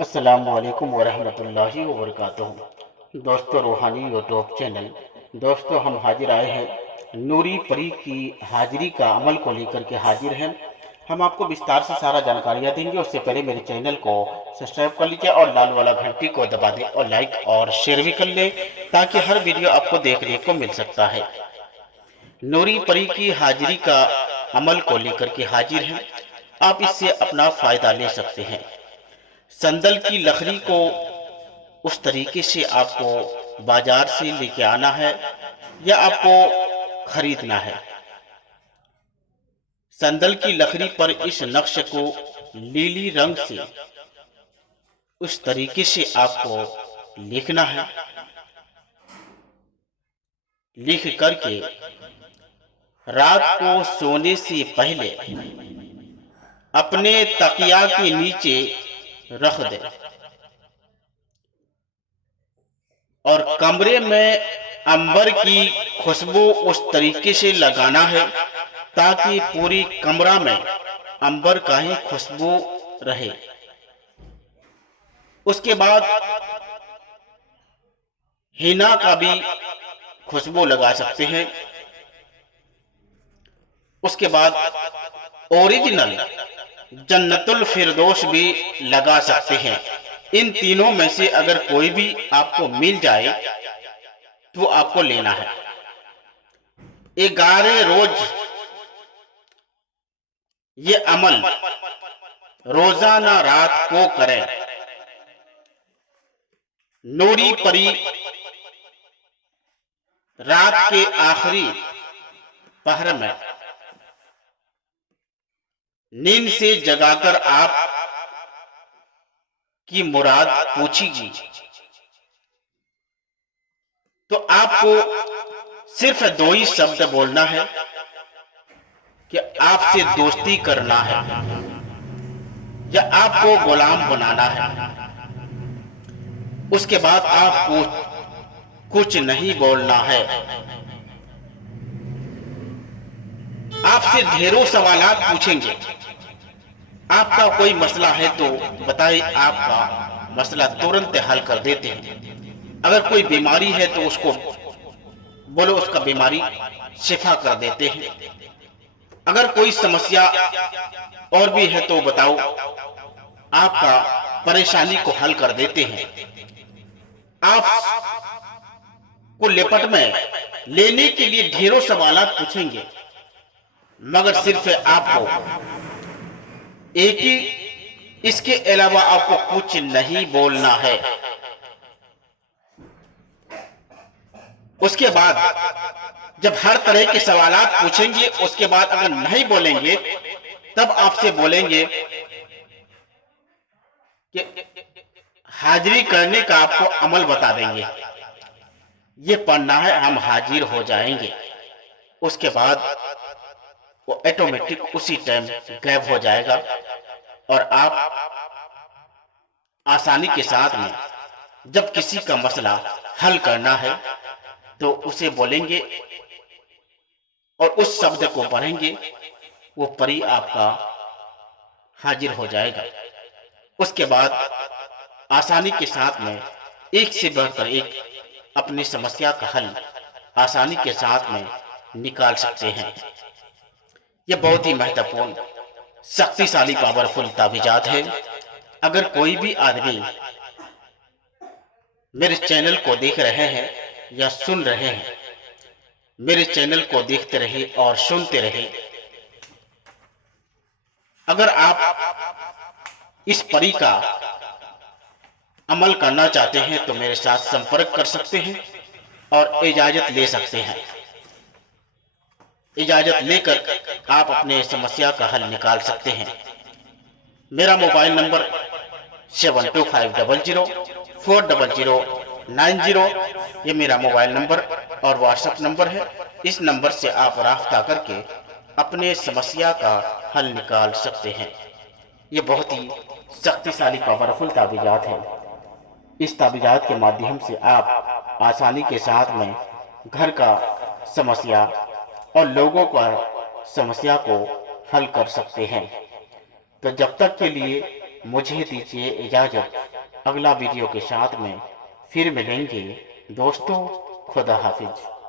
अस्सलामुअलैकुम वरहमतुल्लाहि वबरकातुहू। दोस्तों, रूहानी यूट्यूब चैनल। दोस्तों, हम हाजिर आए हैं नूरी परी की हाजिरी का अमल को लेकर के हाजिर हैं। हम आपको विस्तार से सारा जानकारियाँ देंगे। उससे पहले मेरे चैनल को सब्सक्राइब कर लीजिए और लाल वाला घंटी को दबा दें और लाइक और शेयर भी कर लें, ताकि हर वीडियो आपको देखने को मिल सकता है। नूरी परी की हाजिरी का अमल को लेकर के हाजिर हैं। आप इससे अपना फ़ायदा ले सकते हैं। संदल की लकड़ी को उस तरीके से आपको बाजार से लेके आना है या आपको खरीदना है। संदल की लकड़ी पर इस नक्श को नीली रंग से उस तरीके से आपको लिखना है। लिख करके रात को सोने से पहले अपने तकिया के नीचे रख दें और कमरे में अंबर की खुशबू उस तरीके से लगाना है ताकि पूरी कमरा में अंबर का ही खुशबू रहे। उसके बाद हिना का भी खुशबू लगा सकते हैं। उसके बाद ओरिजिनल जन्नतुल फिरदौस भी लगा सकते हैं। इन तीनों में से अगर कोई भी आपको मिल जाए तो आपको लेना है। 11 रोज ये अमल रोजाना रात को करें। नूरी परी रात के आखिरी पहर में नींद से जगाकर आप की मुराद पूछेगी तो आपको सिर्फ 2 ही शब्द बोलना है कि आपसे दोस्ती करना है या आपको गुलाम बनाना है। उसके बाद आपको कुछ नहीं बोलना है। आपसे ढेरों सवालात पूछेंगे। आपका कोई मसला है तो बताइए, आपका मसला तुरंत हल कर देते हैं। अगर कोई बीमारी है तो उसको बोलो, उसका बीमारी शिफा कर देते हैं। अगर कोई समस्या और भी है तो बताओ, आपका परेशानी को हल कर देते हैं। आप को लिपट में लेने के लिए ढेरों सवालात पूछेंगे, मगर सिर्फ आपको एक ही, इसके अलावा आपको कुछ नहीं बोलना है। उसके बाद जब हर तरह के सवालात पूछेंगे, उसके बाद अगर नहीं बोलेंगे तब आपसे बोलेंगे कि हाजिरी करने का आपको अमल बता देंगे। ये पढ़ना है, हम हाजिर हो जाएंगे। उसके बाद वो ऑटोमेटिक उसी टाइम गायब हो जाएगा और आप आसानी के साथ में जब किसी का मसला हल करना है तो उसे बोलेंगे और उस शब्द को पढ़ेंगे, वो परी आपका हाजिर हो जाएगा। उसके बाद आसानी के साथ में एक से बढ़कर एक अपनी समस्या का हल आसानी के साथ में निकाल सकते हैं। यह बहुत ही महत्वपूर्ण, शक्तिशाली, पावरफुल ताबीजात है। अगर कोई भी आदमी मेरे चैनल को देख रहे हैं या सुन रहे हैं, मेरे चैनल को देखते रहे और सुनते रहे। अगर आप इस परी का अमल करना चाहते हैं तो मेरे साथ संपर्क कर सकते हैं और इजाजत ले सकते हैं। इजाजत लेकर आप अपने समस्या का हल निकाल सकते हैं। मेरा मोबाइल नंबर 7250040090, ये मेरा मोबाइल नंबर और व्हाट्सएप नंबर है। इस नंबर से आप राब्ता करके अपने समस्या का हल निकाल सकते हैं। ये बहुत ही शक्तिशाली, पावरफुल ताबीजात है। इस ताबीजात के माध्यम से आप आसानी के साथ में घर का समस्या और लोगों का समस्या को हल कर सकते हैं। तो जब तक के लिए मुझे दीजिए इजाजत। अगला वीडियो के साथ में फिर मिलेंगे। दोस्तों, खुदा हाफिज।